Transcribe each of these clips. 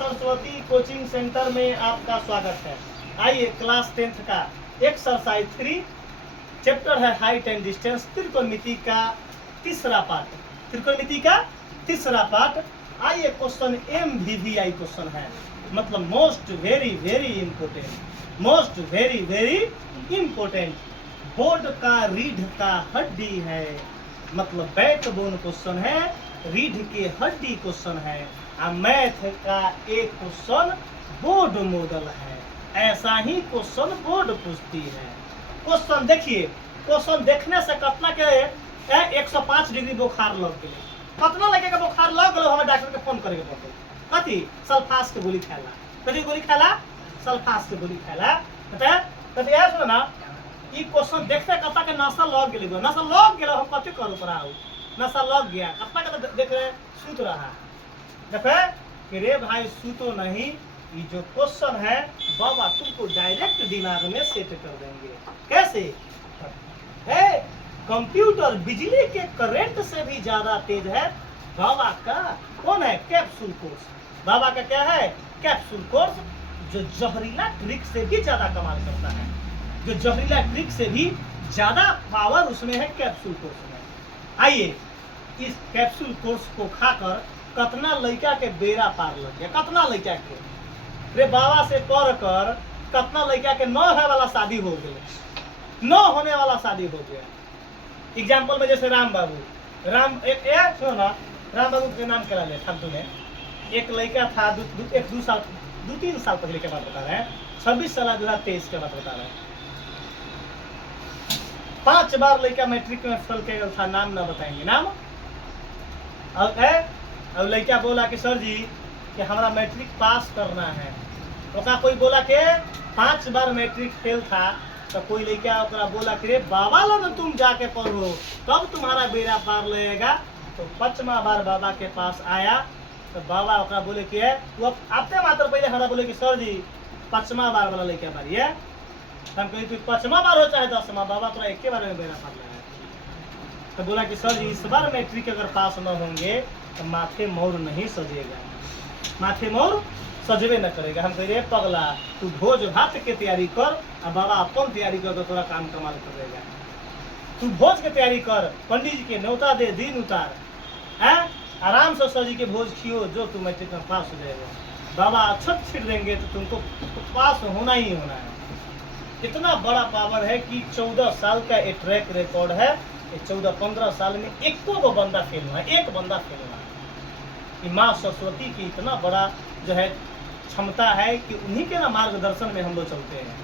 Saraswati coaching centre में आपका स्वागत है। आइए क्लास 10th का एक्सरसाइज 3 चैप्टर है हाइट एंड डिस्टेंस, त्रिकोणमिति का तीसरा पार्ट। त्रिकोणमिति का तीसरा पार्ट। आइए क्वेश्चन MVVI क्वेश्चन है, मतलब most very very important, most very very important. Board का रीढ़ का हड्डी है, मतलब बैकबोन क्वेश्चन है, रीढ़ के हड्डी क्वेश्चन है। मैथ का एक क्वेश्चन बोर्ड मॉडल है, ऐसा ही क्वेश्चन बोर्ड पूछती है। क्वेश्चन देखिए, क्वेश्चन देखने से कतना के 105 डिग्री बुखार लग गए, कतना लगेगा बुखार लग गए, हमें डॉक्टर के फोन करेंगे पड़ते कथी सल्फास के गोली खाला, कथी गोली खाला, सल्फास के गोली खाला। तो यार सुनो ना, ये क्वेश्चन देखते कतना के नशा लग गए, नशा लग गया, हम कथी करू पड़ा, नशा लग गया, कतना के देख रहे सूत रहा, देखे कि रे भाई सूतो नहीं, ये जो क्वेश्चन है बाबा तुमको डायरेक्ट दिमाग में सेट कर देंगे। कैसे है? कंप्यूटर बिजली के करंट से भी ज्यादा तेज है बाबा का। कौन है? Capsule course. बाबा का क्या है? कैप्सूल कोर्स, जो जहरीला ट्रिक से भी ज्यादा कमाल करता है, जो जहरीला ट्रिक से भी ज्यादा पावर उसमें है कैप्सूल कोर्स में। आइए इस कैप्सूल कोर्स को खाकर कतना लड़का के बेड़ा पार लग गया, कतना लड़का के रे बाबा से पढ़ कर कतना लड़का के 9 है वाला शादी हो गया, 9 होने वाला शादी हो गया। एग्जाम्पल में जैसे राम बाबू, राम एक सुनो ना, राम बाबू के नाम करा ले फालतू में। एक लड़का था, 2-3 साल पहले के बात बता रहे हैं, 26 साल 2023 के बात बता रहे हैं। 5 बार लड़का मैट्रिक में फेल के था, नाम ना बताएंगे नाम। और लड़का बोला कि सर जी कि हमारा मैट्रिक पास करना है, तो कोई बोला कि 5 बार मैट्रिक फेल था, तो कोई लड़का बोला कि रे बाबा लो ना तुम जाके पढ़ो तब तुम्हारा बेड़ा पार लगेगा। तो 5वां बार बाबा के पास आया, तो बाबा बोले कि वो आपसे मात्र पहले हमारा बोले कि सर जी 5वां बार वाला लड़का बारी है, हम कही तू 5वां बार हो चाहे 10वां, बाबा तोरा एक बार में बेड़ा पार लगाया। तो बोला कि सर जी इस बार मैट्रिक अगर पास न होंगे तो माथे मोर नहीं सजेगा, माथे मोर सजबे न करेगा। हम कह रहे पगला तू भोज भात के तैयारी कर, और बाबा अपन तैयारी कर तो थोड़ा काम कमाल करेगा। तू भोज के तैयारी कर, पंडित जी के न्योता दे, दिन उतार, है आराम से सजी के भोज खियो, जो तू मैट्रिक में पास हो जाएगा। बाबा अक्षत छिड़ देंगे तो तुमको पास होना ही होना है। इतना बड़ा पावर है कि 14 साल का एक ट्रैक रिकॉर्ड है, 14-15 साल में एक को बंदा फेल हुआ, एक बंदा फेल हुआ। माँ सरस्वती की इतना बड़ा जो है क्षमता है कि उन्हीं के ना मार्गदर्शन में हम लोग चलते हैं,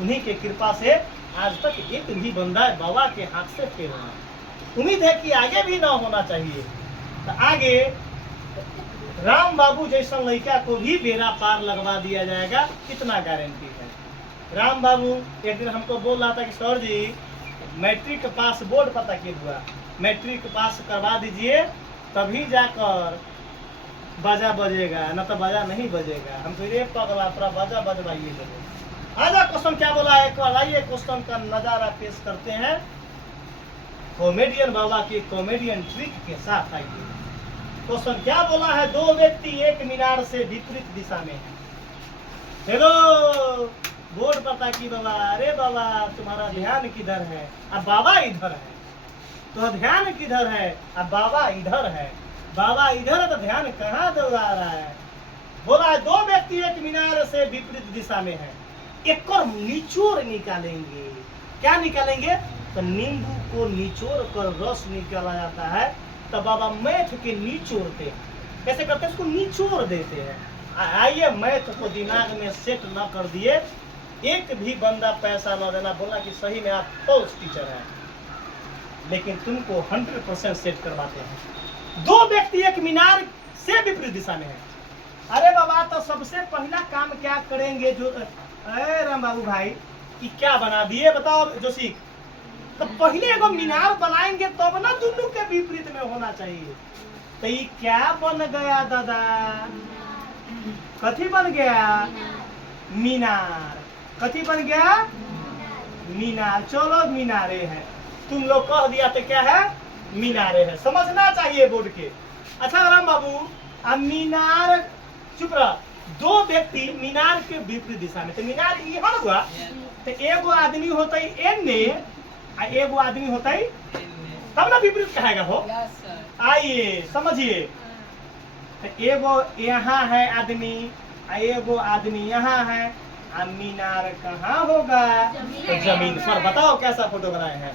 उन्हीं के कृपा से आज तक एक भी बंदा बाबा के हाथ से फेल हुआ। उम्मीद है कि आगे भी ना होना चाहिए। तो आगे राम बाबू जैसा लड़का को भी बेड़ा पार लगवा दिया जाएगा, कितना गारंटी है। राम बाबू एक दिन हमको बोल रहा था कि सर जी मैट्रिक पास बोर्ड पता किए हुआ, मैट्रिक पास करवा दीजिए तभी जाकर बाजा बजेगा, न तो बाजा नहीं बजेगा। हम तो ये पगला पूरा बाजा बजवाइए। आजा क्वेश्चन क्या बोला है, आइए क्वेश्चन का नजारा पेश करते हैं कॉमेडियन बाबा की कॉमेडियन ट्रिक के साथ। आइए क्वेश्चन क्या बोला है, 2 व्यक्ति एक मीनार से विपरीत दिशा में है। हेलो बोर्ड पता की बाबा, अरे बाबा तुम्हारा ध्यान किधर है, अब बाबा इधर है, तो ध्यान किधर है, अब बाबा इधर है, बाबा इधर है तो ध्यान कहाँ दौड़ा रहा है। बोला है 2 व्यक्ति एक मीनार से विपरीत दिशा में है, एक और निचोड़ निकालेंगे। क्या निकालेंगे? तो नींबू को निचोड़ कर रस निकाला जाता है। तो बाबा मैथ के निचोड़ते हैं, कैसे करते हैं? उसको निचोड़ देते हैं। आइए मैथ को दिमाग में सेट न कर दिए, एक भी बंदा पैसा न देना, बोला कि सही में आप फॉल्स टीचर हैं, लेकिन तुमको 100% सेट करवाते हैं। 2 व्यक्ति एक मीनार से विपरीत दिशा में है। अरे बाबा तो सबसे पहला काम क्या करेंगे? जो अरे राम बाबू भाई कि क्या बना दिए बताओ जोशी, तो पहले एगो मीनार बनाएंगे तब ना दोनों के विपरीत में होना चाहिए। तो ये क्या बन गया दादा? कथी बन गया? मीनार। कथी बन गया? मीनार। चलो मीनारे है, तुम लोग कह दिया तो क्या है? मीनारे है। समझना चाहिए बोर्ड के। अच्छा राम बाबू, अब मीनार चुप रह, दो व्यक्ति मीनार के विपरीत दिशा में, तो मीनार यहाँ हुआ, तो एगो आदमी होता है एने आ एगो आदमी होता है तब ना विपरीत कहेगा हो। आइए समझिए, तो एगो यहाँ है आदमी आ एगो आदमी यहाँ है, आ मीनार कहाँ होगा? तो जमीन पर। बताओ कैसा फोटो बनाए हैं?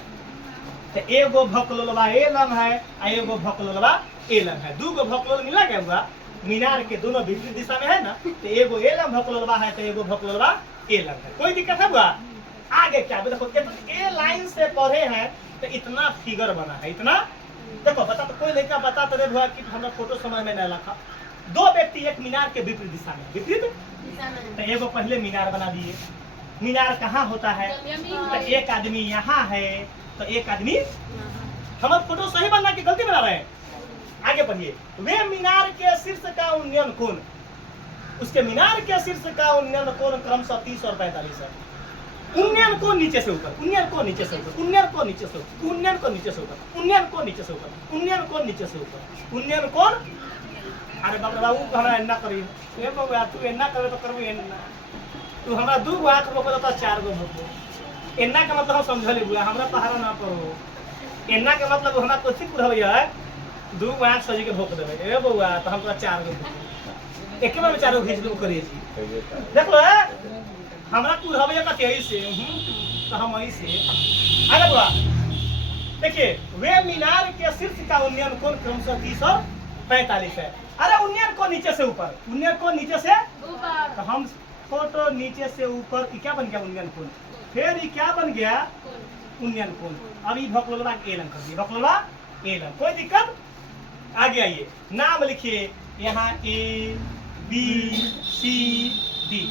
तो एगो भकलोलवा ए लंग है आ एगो भकलोलवा ए लंग है, दू गो भकलोल मिला क्या हुआ? मीनार के दोनों विपरीत दिशा में है ना, तो एगो ए लंग भकलोलवा है तो एगो भकलोलवा ए लंग है। कोई दिक्कत है हुआ? आगे क्या देखो, ए लाइन से पढ़े हैं तो इतना फिगर बना है, इतना देखो बता। तो कोई लड़का बता तो हुआ कि हमारा फोटो समझ में नहीं लगा। दो व्यक्ति एक मीनार के विपरीत दिशा में, विपरीत तो एगो पहले मीनार बना दिए। मीनार कहाँ होता है? तो एक आदमी यहाँ है तो एक आदमी, हम फोटो सही बनना की गलती बना रहे हैं? आगे पढ़िए, वे मीनार के शीर्ष का उन्नयन कोण, उसके मीनार के शीर्ष का उन्नयन कोण क्रमशः 30 और 45 है। उन्नयन को नीचे से ऊपर, उन्नयन को नीचे से ऊपर, उन्नयन को नीचे से ऊपर, उन्नयन को नीचे से ऊपर, उन्नयन को नीचे से ऊपर, उन्नयन को नीचे से ऊपर, उन्नयन कोण। अरे बाप रे बाबू हमरा एन्ना करी, ए बाबू तू एन्ना करे तो करबो एन्ना, तू हमरा दू गो आंख रोको तो 4 गो रोको। एन्ना का मतलब हम समझले बुआ, हमरा पहाड़ा ना पड़ो। एन्ना के मतलब हमरा कोची पुरहबे है, दू गो आंख सजी के भोक देबे। ए बउआ तो हम 4 गो एक बार में 4 गो खींच लो करिए जी। देख लो है हमरा पुरहबे का तेई से तो हम ऐसे आगे बुआ। देखिए, वे मीनार के शीर्ष का उन्नयन कोण क्रमशः 30 और 45 है। अरे उन्नयन को नीचे से ऊपर, उन्नयन को नीचे से ऊपर, तो हम फोटो नीचे से ऊपर क्या बन गया? उन्नयन कोण। फिर ये क्या बन गया? उन्नयन कोण। अब ये भकलोलवा ए लंग कर दिए, भकलोलवा ए लंग। कोई दिक्कत? आगे आइए, नाम लिखिए यहाँ ए बी सी डी।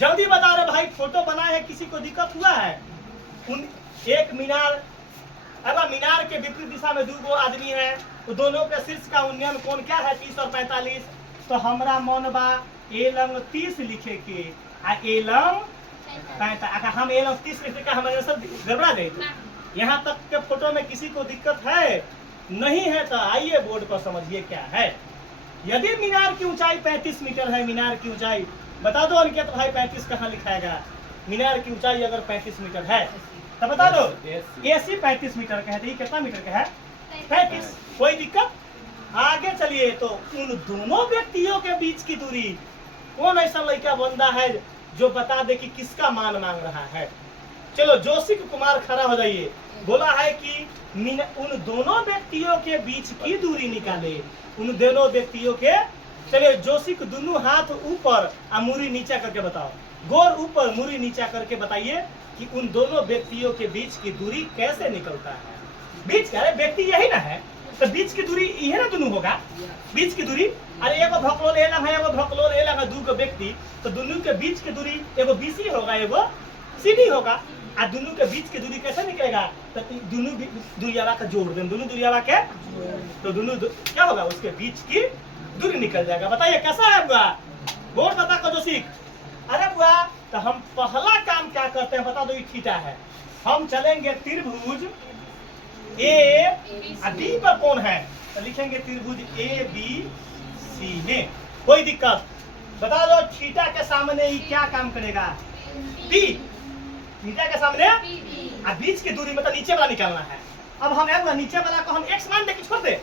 जल्दी बता रहे भाई, फोटो बनाए है, किसी को दिक्कत हुआ है? एक मीनार, अरे मीनार के विपरीत दिशा में 2 गो आदमी है, तो दोनों के शीर्ष का उन्नयन कोण क्या है? 30 और 45। तो हमरा मन बा ए लंग 30 लिखे के आ ए लंग 45। अगर हम ए लंग 30 लिखे का हमारे सब गड़बड़ा जाएगी। यहाँ तक के फोटो में किसी को दिक्कत है? नहीं है तो आइए बोर्ड पर समझिए क्या है। यदि मीनार की ऊंचाई 35 मीटर है, मीनार की ऊंचाई बता दो अंकित भाई, 35 कहाँ लिखाएगा? मीनार की ऊंचाई अगर 35 मीटर है तो बता दो। एसी 35 मीटर का है, तो ये कितना मीटर का है? 35। कोई दिक्कत? आगे चलिए, तो उन दोनों व्यक्तियों के बीच की दूरी, कौन ऐसा लड़का बंदा है जो बता दे कि किसका मान मांग रहा है? चलो जोशी कुमार खड़ा हो जाइए। बोला है कि उन दोनों व्यक्तियों के बीच की दूरी निकाले। उन दोनों व्यक्तियों के, चलिए जोशी को दोनों हाथ ऊपर और मुरी नीचा करके बताओ, गोर ऊपर मुरी नीचा करके बताइए कि उन दोनों व्यक्तियों के बीच की दूरी कैसे निकलता है? बीच का व्यक्ति यही ना है, तो बीच की दूरी यही ना दोनों होगा। बीच की दूरी, अरे एगो भकलोल ए लंग है, एगो भकलोल ए लंग है, 2 गो व्यक्ति, तो दोनों के बीच की दूरी एगो बीसी होगा, एगो सीडी होगा। आ दोनों के बीच की दूरी कैसे निकलेगा? तो दोनों दुरियावा का जोड़ दें, दोनों दुरियावा के, तो दोनों क्या होगा? उसके बीच की दूरी निकल जाएगा। बताइए कैसा है बुआ? बोर्ड बता को जोशी। अरे बुआ, तो हम पहला काम क्या करते हैं बता दो? ये थीटा है। हम चलेंगे त्रिभुज ए बी पर कौन है, तो लिखेंगे त्रिभुज ए बी सी में। कोई दिक्कत? बता दो थीटा के सामने ये क्या काम करेगा? बी। थीटा के सामने अब बीच की दूरी मतलब नीचे वाला निकालना है। अब हम नीचे वाला को हम x मान दे के छोड़ दे।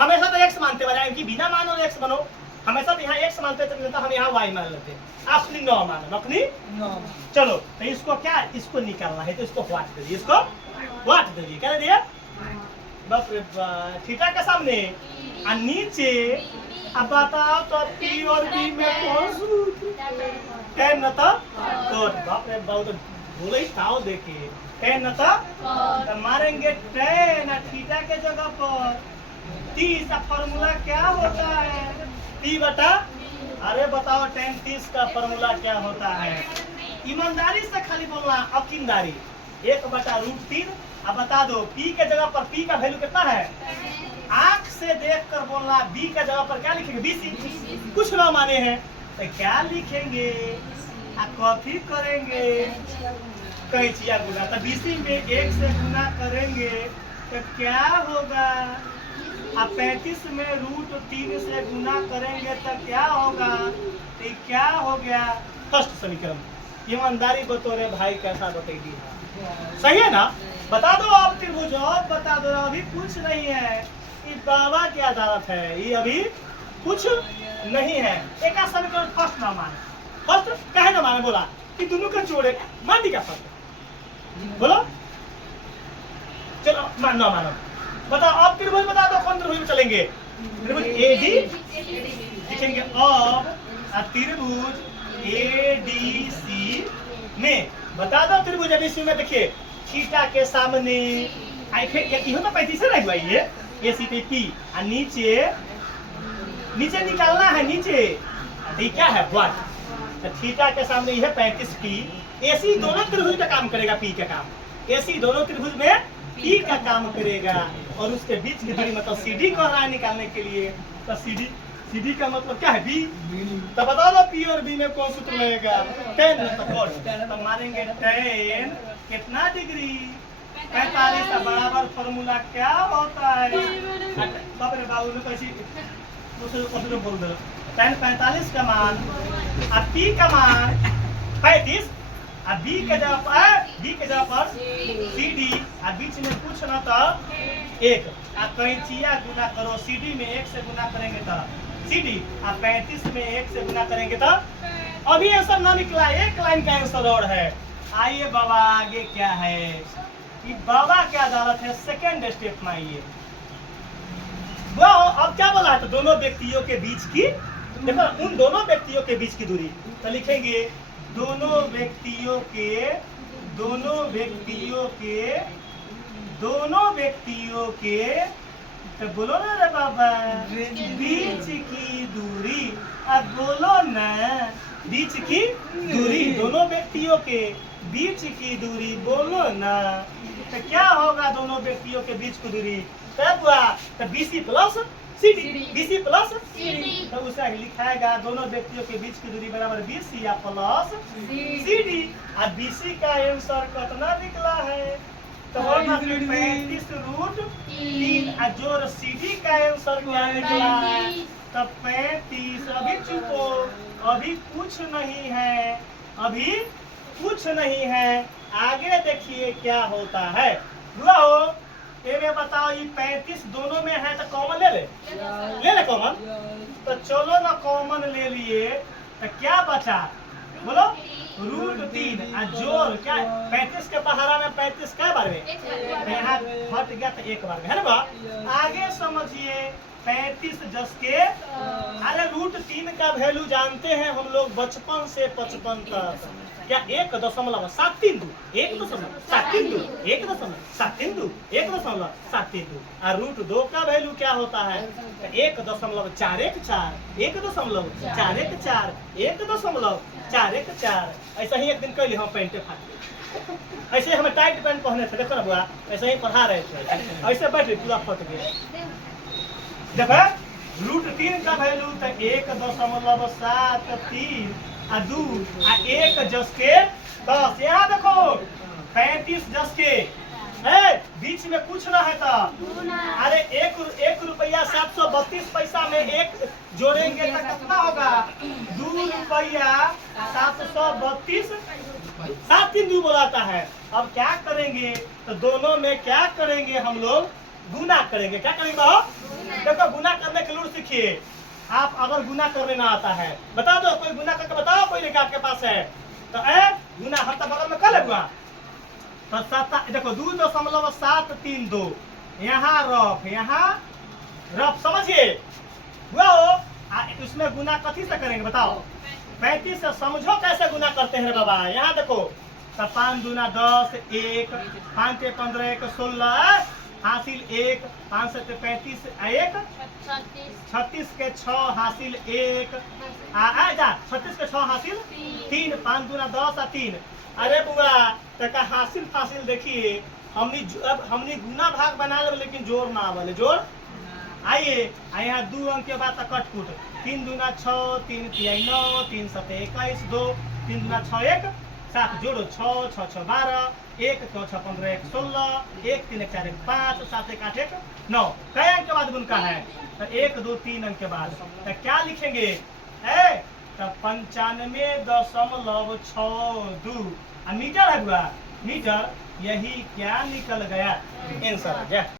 हमेशा तो x मानते बजाय कि बिना मानो x बनो, हमेशा तो यहाँ x मानते तो हम यहाँ y मान लेते। अपनी 9 मानो, अपनी 9। चलो तो इसको क्या, इसको निकालना है, तो इसको वाट दे दिए, इसको वाट दे दिए, क्या दे दिए? बस थीटा के सामने और नीचे। अब बताओ तो p और b में कौन सूत्र? tan न था cot। बाप रे बाप, तो बोले ही ताव देखिए, tan न था तो मारेंगे tan थीटा के जगह पर 30 का फॉर्मूला क्या होता है? t बटा, अरे बताओ tan 30 का फॉर्मूला क्या होता है? ईमानदारी से खाली बोलना, अकीमदारी। 1/√3। अब बता दो p के जगह पर p का वैल्यू कितना है? आंख से देखकर बोलना। b का जगह पर क्या लिखेंगे? BC। कुछ ना माने हैं तो क्या लिखेंगे? कॉपी करेंगे, कैंचिया गुना, तो BC में 1 से गुना करेंगे तो क्या होगा? अब 35 में √3 से गुना करेंगे तो क्या होगा? तो ये क्या हो गया? फर्स्ट समीकरण। ईमानदारी बतौरे भाई कैसा बतेगी? सही है ना? बता दो आप त्रिभुज, और बता दो। अभी कुछ नहीं है, ये बाबा की अदालत है, ये अभी कुछ नहीं है। एक समीकरण फर्स्ट ना माने। फर्स्ट कहे ना माने? बोला कि दोनों का जोड़े मान दी क्या फर्स्ट? बोलो चलो मानो मानो। बताओ आप त्रिभुज बता दो, कौन त्रिभुज में चलेंगे? त्रिभुज एडी लिखेंगे। अब त्रिभुज एडीसी में बता दो, त्रिभुज एडीसी में देखिए थीटा के सामने आई होता 35 रह गया ये ए सी पे पी, और नीचे नीचे निकालना है नीचे। तो क्या है व्हाट? तो थीटा के सामने यह 35 पी। एसी दोनों त्रिभुज का काम करेगा, पी का काम। एसी दोनों त्रिभुज में पी का काम करेगा, और उसके बीच की दूरी मतलब सीडी को हरा निकालने के लिए। तो सीडी का मतलब क्या है? बी। तो बता दो पी और बी में कौन सूत्र लगेगा? 10 तो मानेंगे 10 कितना डिग्री? 45 का बराबर फॉर्मूला क्या होता है? बाप रे बाबू ने कैसी बोल दो। 10 45 का मान और पी का मान 35 और बी के जगह पर सीडी और बीच में कुछ ना तो 1 और कैंचिया गुना करो। सीडी में 1 से गुना करेंगे तो सीडी और 35 में 1 से गुना करेंगे तो अभी आंसर ना निकला, एक लाइन का आंसर और है। आइए बाबा आगे क्या है? कि बाबा की अदालत है, सेकेंड स्टेप में आइए। वो अब क्या बोला है? तो दोनों व्यक्तियों के बीच की, देखो उन दोनों व्यक्तियों के बीच की दूरी। तो लिखेंगे दोनों व्यक्तियों के तो बोलो ना रे बाबा, बीच की दूरी। अब बोलो ना, बीच की दूरी, दोनों व्यक्तियों के बीच की दूरी बोलो ना। तो क्या होगा दोनों व्यक्तियों के बीच की दूरी? तब हुआ तो BC plus CD, BC plus CD. तो उसे लिखाएगा दोनों व्यक्तियों के बीच की दूरी बराबर बीसी या प्लस सीडी। और बीसी का आंसर कितना निकला है? तो 35√3 और जोड़ सीडी का आंसर क्या निकला है? तो 35। अभी चुपो, अभी कुछ नहीं है, अभी कुछ नहीं है। आगे देखिए क्या होता है। हुआ हो ये बताओ, ये 35 दोनों में है तो कॉमन ले ले कॉमन। तो चलो ना कॉमन ले लिए तो क्या बचा? बोलो √3 और जोड़ क्या? 35 के पहाड़ा में 35 क्या बार में? यहाँ हट गया तो 1 बार में, है ना? आगे समझिए 35 जस के, अरे √3 का वैल्यू जानते हैं हम लोग बचपन से 55 तक। क्या 1.732 और √2 का वैल्यू क्या होता है? 1.414 ऐसा ही एक दिन कल हम पैंटे फाट, ऐसे हमें टाइट पैंट पहने थे, देखो ना बुआ, ऐसे ही पढ़ा रहे थे, ऐसे बैठे पूरा फट गया। देखो √3 का वैल्यू तो 1.73 और 2 और 1 जस के 10। यहाँ देखो 35 जस के बीच में कुछ ना है तो अरे 1 रुपया 732 पैसा में 1 जोड़ेंगे तो कितना होगा? 2 रुपया 732 7×3 बोलाता है। अब क्या करेंगे? तो दोनों में क्या करेंगे? हम लोग गुना करेंगे। क्या करेंगे? देखो गुना करने के लूट सीखिए। आप अगर गुना करने ना आता है बता दो, कोई गुना करके बताओ, कोई लेकर आपके पास है तो गुना हम तो बगल में कर लेगा। तो देखो 2.732 यहाँ रफ समझिए। उसमें गुना कथी से करेंगे बताओ? 35 से समझो कैसे गुना करते हैं बाबा। यहाँ देखो तो 5 दूना 10, 1 5 से 15, 1 16 हासिल 1 5 से 35 1 36 के 6 हासिल 1 36 के 6 हासिल 3 5 दूना 10 और 3। अरे बुआ तका हासिल फासिल देखिए हमने गुना भाग बना ले, लेकिन जोड़ ना आवले। जोड़ आइए यहाँ 2 अंक के बाद कट कुट 3 दूना 6 3 3 9 3 7 21 2 3 दूना 6 1 7 जोड़ो 6 6 6 12 1 9 6 15 1 16 1 3 1 4 1 5 7 1 8 1 9। कई अंक के बाद उनका है? तो 1 2 3 अंक के बाद तो क्या लिखेंगे? तो 95.62 मीटर है बुआ, मीटर, यही क्या निकल गया आंसर आ गया।